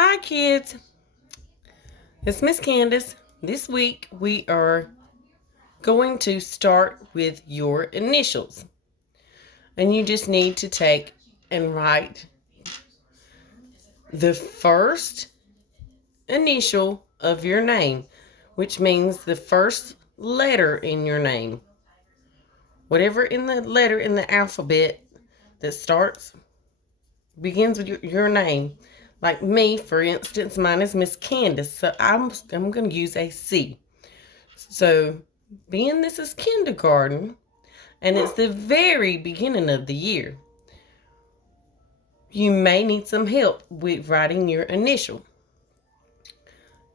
Hi kids, it's Miss Candace. This week we are going to start with your initials. And you just need to take and write the first initial of your name, which means the first letter in your name. Whatever in the letter in the alphabet that begins with your name. Like me, for instance, mine is Miss Candace, so I'm going to use a C. So, being this is kindergarten, and it's the very beginning of the year, you may need some help with writing your initial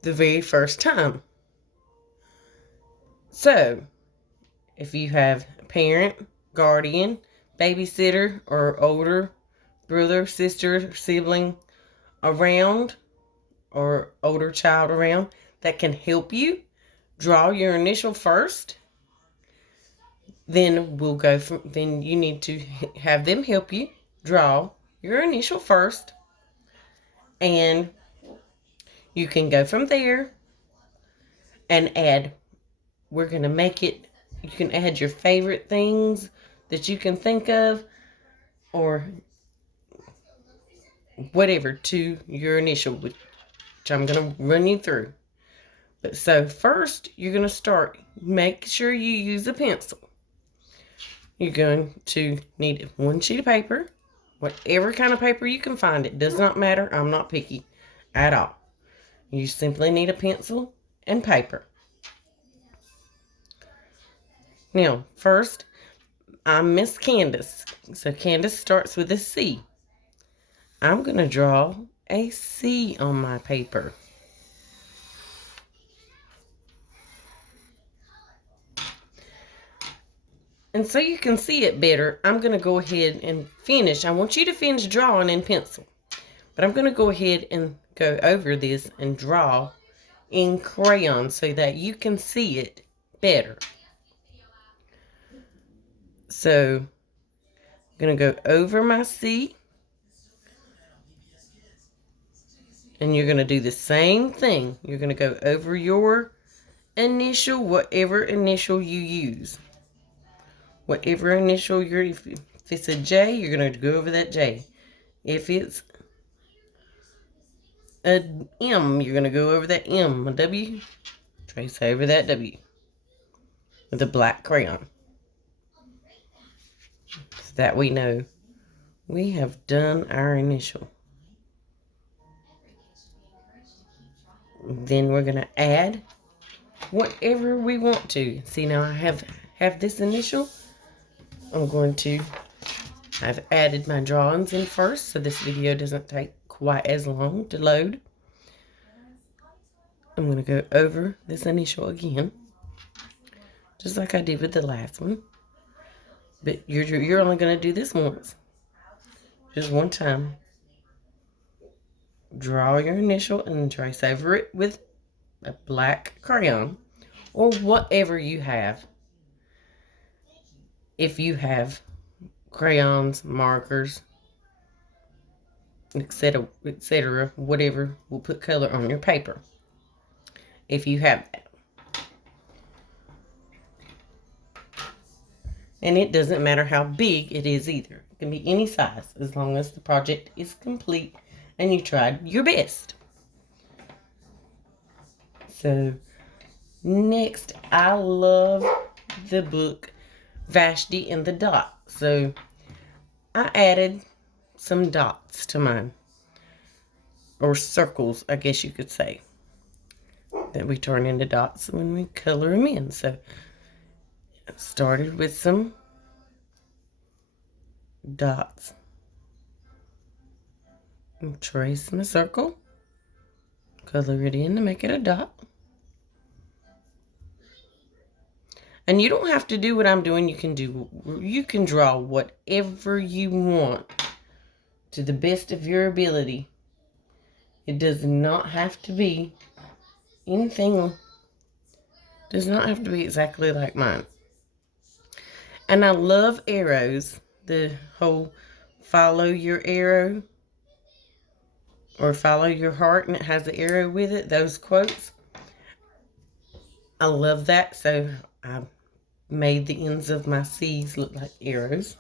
the very first time. So, if you have a parent, guardian, babysitter, or older brother, sister, sibling around, or older child around that can help you draw your initial first, then you need to have them help you draw your initial first, and you can go from there and add. We're going to make it, you can add your favorite things that you can think of or whatever to your initial, which I'm going to run you through. But so first, you're going to start. Make sure you use a pencil. You're going to need one sheet of paper, whatever kind of paper you can find. It does not matter. I'm not picky at all. You simply need a pencil and paper. Now, first, I'm Miss Candace. So Candace starts with a C. I'm going to draw a C on my paper. And so you can see it better, I'm going to go ahead and finish. I want you to finish drawing in pencil. But I'm going to go ahead and go over this and draw in crayon so that you can see it better. So I'm going to go over my C. And you're going to do the same thing. You're going to go over your initial, whatever initial you use. Whatever initial if it's a J, you're going to go over that J. If it's a M, you're going to go over that M. A W, trace over that W with a black crayon. So that we know we have done our initial. Then we're going to add whatever we want to. See, now I have this initial. I've added my drawings in first, so this video doesn't take quite as long to load. I'm going to go over this initial again, just like I did with the last one. But you're only going to do this once, just one time. Draw your initial and trace over it with a black crayon or whatever you have. If you have crayons, markers, etc., whatever will put color on your paper. If you have that. And it doesn't matter how big it is either. It can be any size as long as the project is complete and you tried your best. So, next, I love the book Vashti and the Dot. So, I added some dots to mine. Or circles, I guess you could say. That we turn into dots when we color them in. So, I started with some dots. And trace my circle. Color it in to make it a dot. And you don't have to do what I'm doing. You can draw whatever you want to the best of your ability. It does not have to be anything. Does not have to be exactly like mine. And I love arrows. The whole follow your arrow. or follow your heart, and it has the arrow with it, those quotes. I love that, so I made the ends of my C's look like arrows,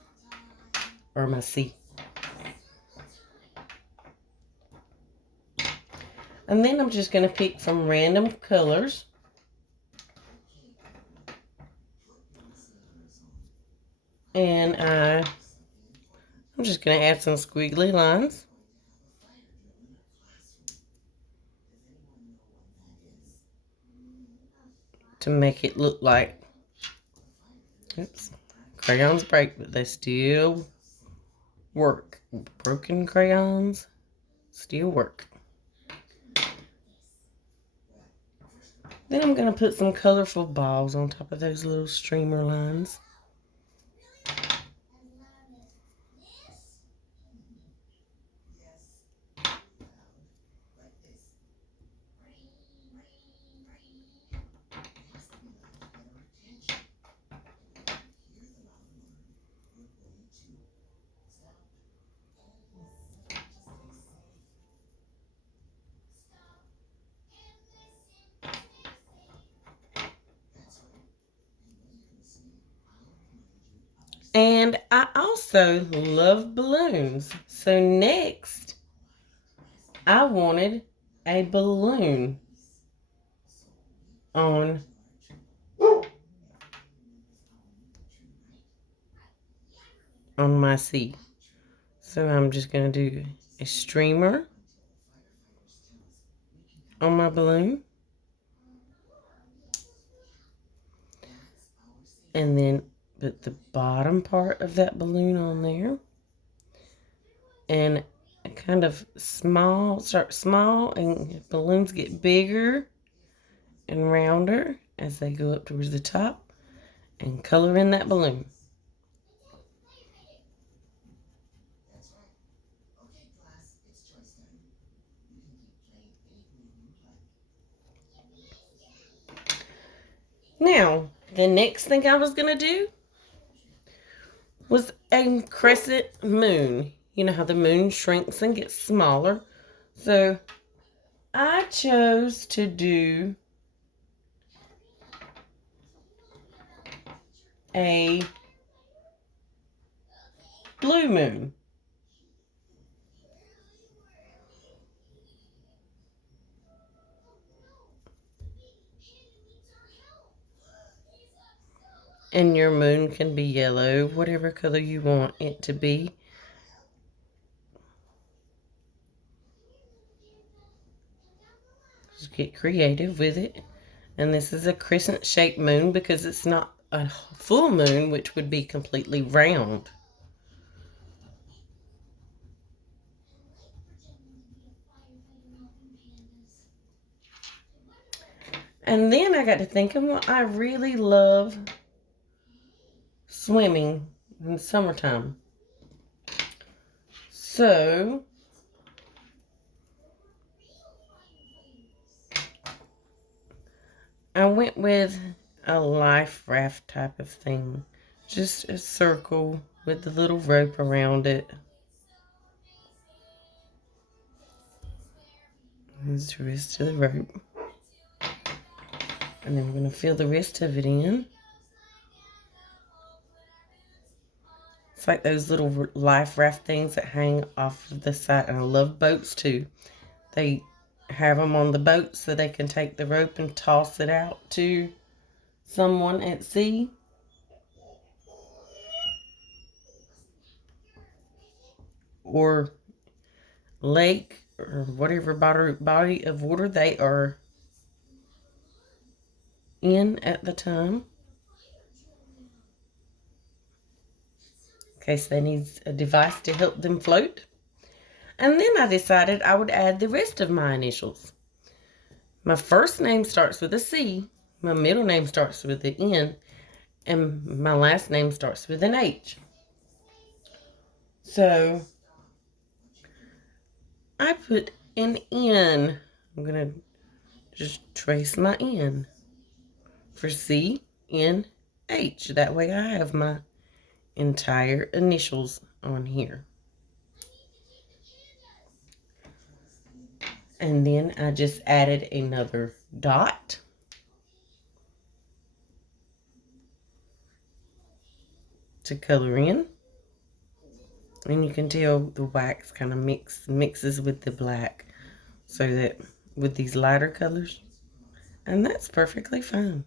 or my C. And then I'm just going to pick from random colors. And I'm just going to add some squiggly lines. To make it look like, oops, crayons break, but they still work. Broken crayons still work. Then I'm going to put some colorful balls on top of those little streamer lines. And I also love balloons. So next, I wanted a balloon on my C. So I'm just going to do a streamer on my balloon. And then put the bottom part of that balloon on there. And kind of start small, and balloons get bigger and rounder as they go up towards the top, and color in that balloon. Now, the next thing I was going to do was a crescent moon. You know how the moon shrinks and gets smaller. So I chose to do a blue moon. And your moon can be yellow, whatever color you want it to be. Just get creative with it. And this is a crescent-shaped moon because it's not a full moon, which would be completely round. And then I got to thinking, well, I really love swimming in the summertime. So I went with a life raft type of thing. Just a circle with the little rope around it. Here's the rest of the rope. And then we're going to fill the rest of it in. It's like those little life raft things that hang off of the side. And I love boats too. They have them on the boat so they can take the rope and toss it out to someone at sea. Or lake or whatever body of water they are in at the time. In case they need a device to help them float. And then I decided I would add the rest of my initials. My first name starts with a C, my middle name starts with an N, and my last name starts with an H. So I put an N. I'm going to just trace my N for C, N, H. That way I have my entire initials on here. And then I just added another dot. To color in. And you can tell the wax kind of mixes with the black, so that with these lighter colors, and that's perfectly fine.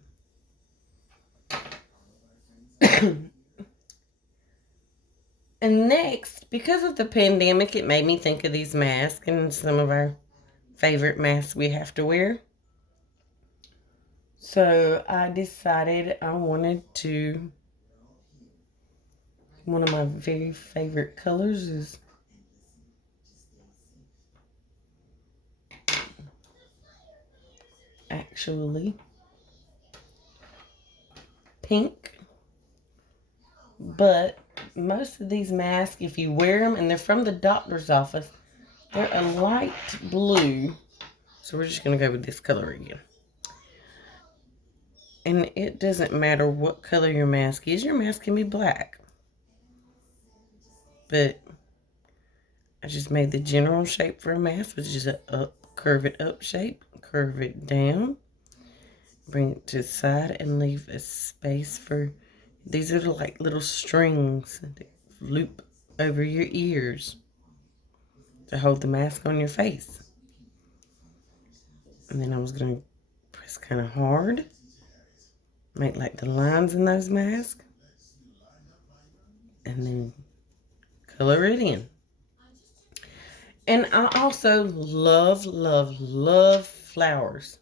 And next, because of the pandemic, it made me think of these masks and some of our favorite masks we have to wear. So I decided I wanted to, one of my very favorite colors is actually pink. But most of these masks, if you wear them and they're from the doctor's office, they're a light blue. So we're just going to go with this color again. And it doesn't matter what color your mask is. Your mask can be black. But I just made the general shape for a mask, which is a curve it up shape. Curve it down. Bring it to the side and leave a space for... These are like little strings that loop over your ears to hold the mask on your face. And then I was going to press kind of hard. Make like the lines in those masks. And then color it in. And I also love, love, love flowers.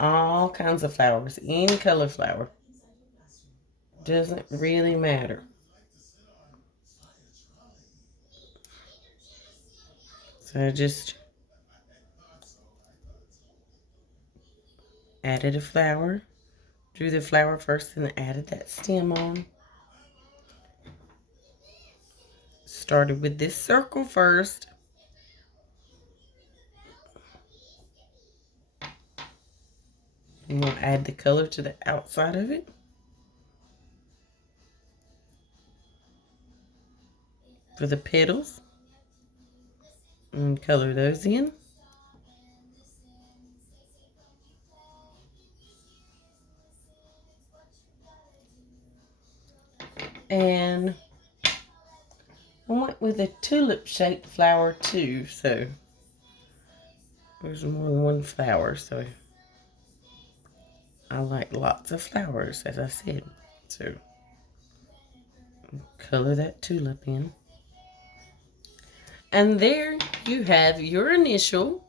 All kinds of flowers. Any color flower. Doesn't really matter. So I just added a flower. Drew the flower first and added that stem on. Started with this circle first. And we'll add the color to the outside of it. For the petals. And color those in. And I went with a tulip-shaped flower too, so there's more than one flower, so I like lots of flowers, as I said. So color that tulip in. And there you have your initial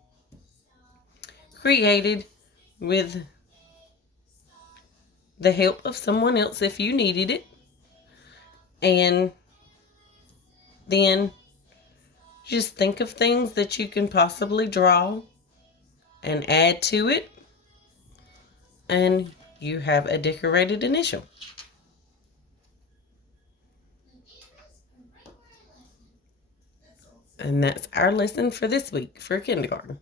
created with the help of someone else if you needed it. And then just think of things that you can possibly draw and add to it. And you have a decorated initial. And that's our lesson for this week for kindergarten.